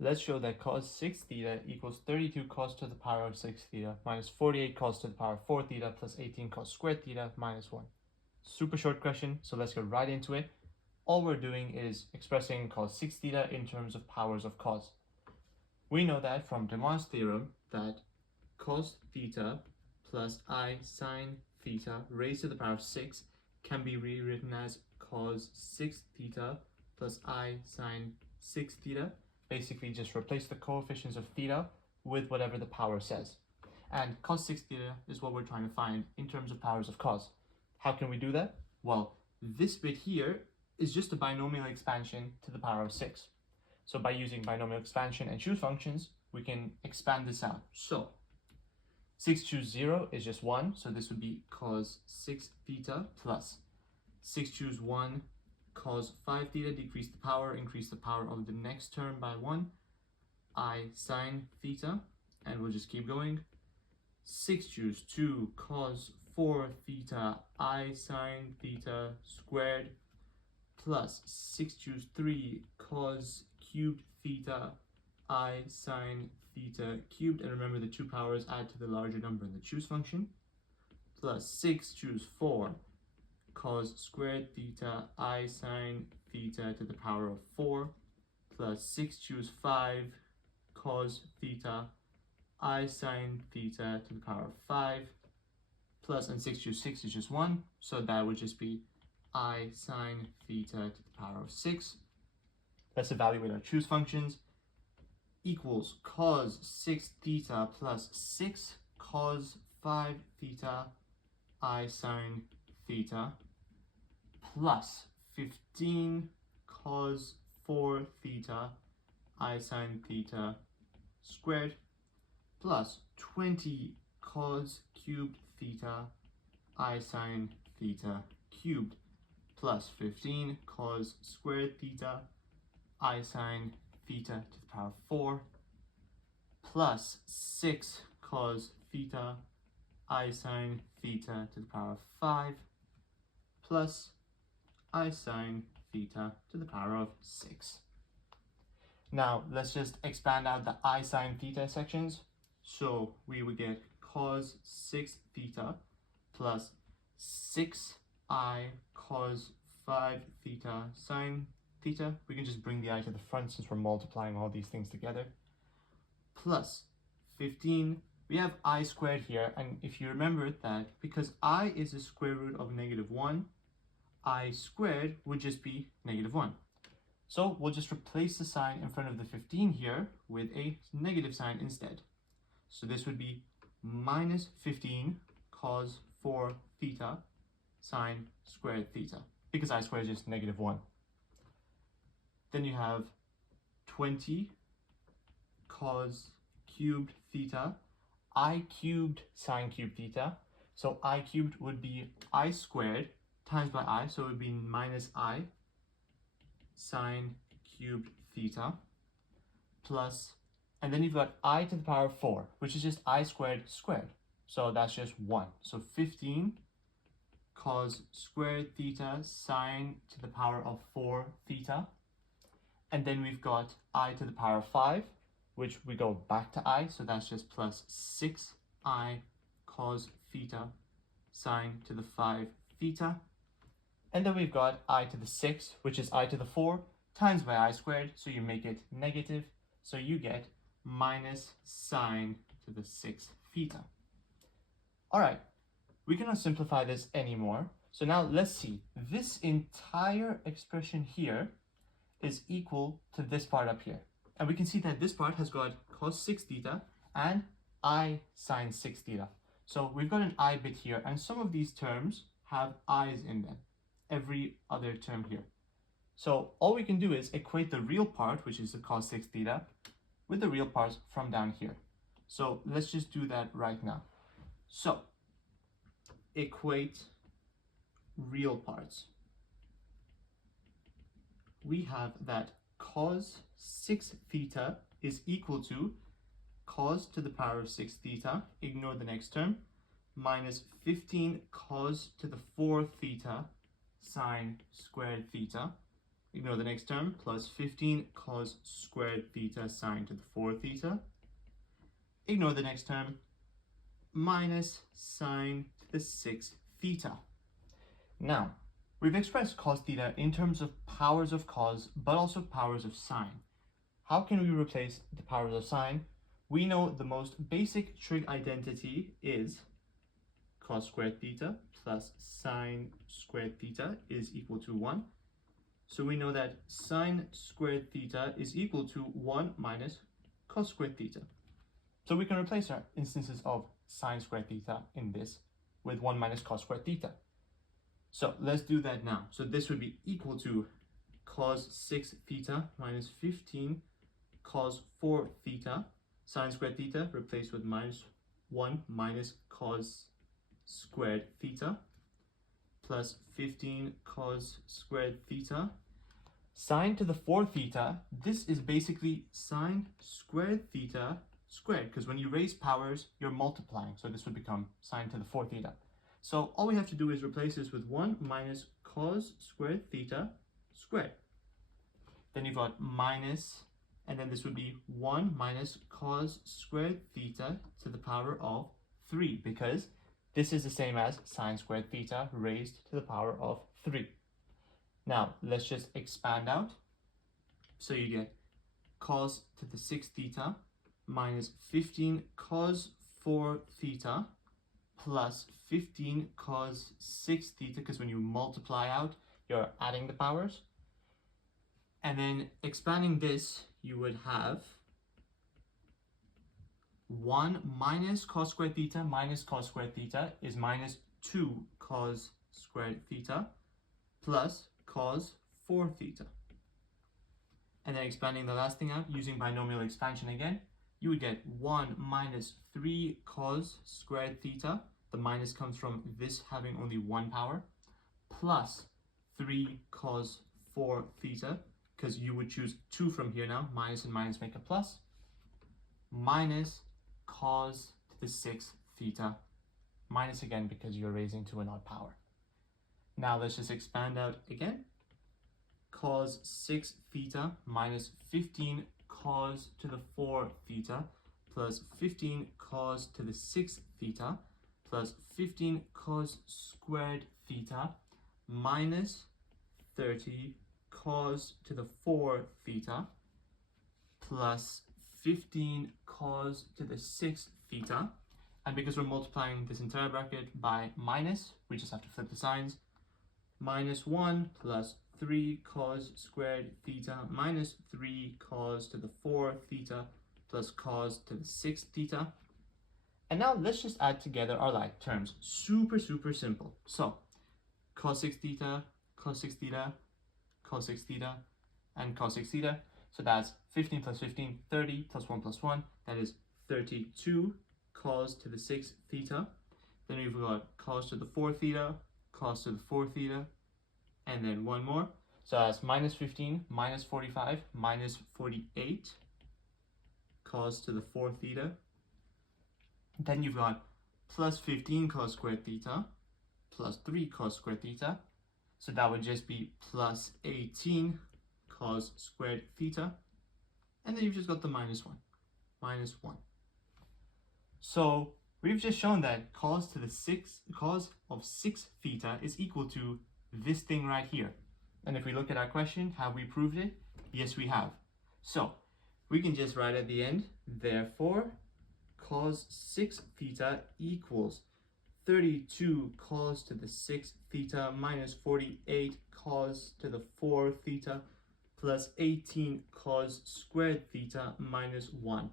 let's show that cos 6 theta equals 32 cos to the power of 6 theta minus 48 cos to the power of 4 theta plus 18 cos squared theta minus 1. Super short question, so let's get right into it. All we're doing is expressing cos 6 theta in terms of powers of cos. We know that from De Mor's theorem that cos theta plus I sine theta raised to the power of 6 can be rewritten as cos 6 theta plus I sine 6 theta. Basically just replace the coefficients of theta with whatever the power says. And cos 6 theta is what we're trying to find in terms of powers of cos. How can we do that? Well, this bit here is just a binomial expansion to the power of 6. So by using binomial expansion and choose functions, we can expand this out. So 6 choose 0 is just 1, so this would be cos 6 theta plus 6 choose 1 cos 5 theta, decrease the power, increase the power of the next term by 1, I sine theta, and we'll just keep going. 6 choose 2 cos 4 theta, I sine theta squared, plus 6 choose 3 cos cubed theta, I sine theta cubed, and remember the two powers add to the larger number in the choose function, plus 6 choose 4 cos squared theta, I sine theta to the power of 4, plus 6 choose 5 cos theta, I sine theta to the power of 5, plus, and 6 choose 6 is just 1, so that would just be I sine theta to the power of 6. Let's evaluate our choose functions. Equals cos 6 theta plus 6 cos 5 theta I sine theta plus 15 cos 4 theta I sine theta squared plus 20 cos cubed theta I sine theta cubed plus 15 cos squared theta I sine theta to the power of 4 plus 6 cos theta I sine theta to the power of 5 plus I sine theta to the power of 6. Now let's just expand out the I sine theta sections. So we would get cos 6 theta plus 6I cos 5 theta sine theta. We can just bring the I to the front since we're multiplying all these things together. Plus 15. We have I squared here, and if you remember that because I is the square root of -1, I squared would just be -1. So we'll just replace the sign in front of the 15 here with a negative sign instead. So this would be minus 15 cos 4 theta sine squared theta, because I squared is just -1. Then you have 20 cos cubed theta, I cubed sine cubed theta. So I cubed would be I squared times by I, so it would be minus I sine cubed theta plus, and then you've got I to the power of 4, which is just I squared squared. So that's just 1. So 15 cos squared theta sine to the power of 4 theta. And then we've got I to the power of 5, which we go back to I, so that's just plus 6I cos theta sine to the 5 theta. And then we've got I to the 6, which is I to the 4, times by I squared, so you make it negative, so you get minus sine to the 6 theta. Alright, we cannot simplify this anymore, so now let's see. This entire expression here is equal to this part up here. And we can see that this part has got cos 6 theta and I sine 6 theta. So we've got an I bit here, and some of these terms have I's in them, every other term here. So all we can do is equate the real part, which is the cos 6 theta, with the real parts from down here. So let's just do that right now. So equate real parts. We have that cos 6 theta is equal to cos to the power of 6 theta, ignore the next term, minus 15 cos to the 4 theta sine squared theta, ignore the next term, plus 15 cos squared theta sine to the 4 theta. Ignore the next term, minus sine to the 6 theta. Now, we've expressed cos theta in terms of powers of cos, but also powers of sine. How can we replace the powers of sine? We know the most basic trig identity is cos squared theta plus sine squared theta is equal to 1. So we know that sine squared theta is equal to 1 minus cos squared theta. So we can replace our instances of sine squared theta in this with 1 minus cos squared theta. So let's do that now. So this would be equal to cos 6 theta minus 15 cos 4 theta. Sine squared theta replaced with minus 1 minus cos squared theta plus 15 cos squared theta. Sine to the 4 theta, this is basically sine squared theta squared, because when you raise powers, you're multiplying. So this would become sine to the 4 theta. So all we have to do is replace this with 1 minus cos squared theta squared. Then you've got minus, and then this would be 1 minus cos squared theta to the power of 3, because this is the same as sine squared theta raised to the power of 3. Now, let's just expand out. So you get cos to the 6 theta minus 15 cos 4 theta plus 15 cos 6 theta, because when you multiply out, you're adding the powers. And then expanding this, you would have 1 minus cos squared theta minus cos squared theta is minus 2 cos squared theta plus cos 4 theta. And then expanding the last thing out using binomial expansion again, you would get 1 minus 3 cos squared theta. The minus comes from this having only one power, plus 3 cos 4 theta, because you would choose 2 from here now. Minus and minus make a plus. Minus cos to the 6 theta. Minus again because you're raising to an odd power. Now let's just expand out again. Cos 6 theta minus 15 cos to the 4 theta plus 15 cos to the 6 theta plus 15 cos squared theta minus 30 cos to the 4 theta plus 15 cos to the 6 theta. And because we're multiplying this entire bracket by minus, we just have to flip the signs. Minus 1 plus 3 cos squared theta minus 3 cos to the 4 theta plus cos to the 6 theta. And now let's just add together our like terms. Super simple. So cos 6 theta, cos 6 theta, cos 6 theta, and cos 6 theta. So that's 15 plus 15, 30 plus 1 plus 1. That is 32 cos to the 6 theta. Then we've got cos to the 4 theta, cos to the 4 theta, and then one more. So that's minus 15, minus 45, minus 48 cos to the 4 theta. Then you've got plus 15 cos squared theta, plus 3 cos squared theta. So that would just be plus 18 cos squared theta. And then you've just got the minus 1, minus 1. So we've just shown that cos of 6 theta is equal to this thing right here. And if we look at our question, have we proved it? Yes, we have. So we can just write at the end, therefore, cos 6 theta equals 32 cos to the 6 theta minus 48 cos to the 4 theta plus 18 cos squared theta minus 1.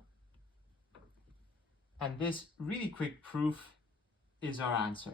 And this really quick proof is our answer.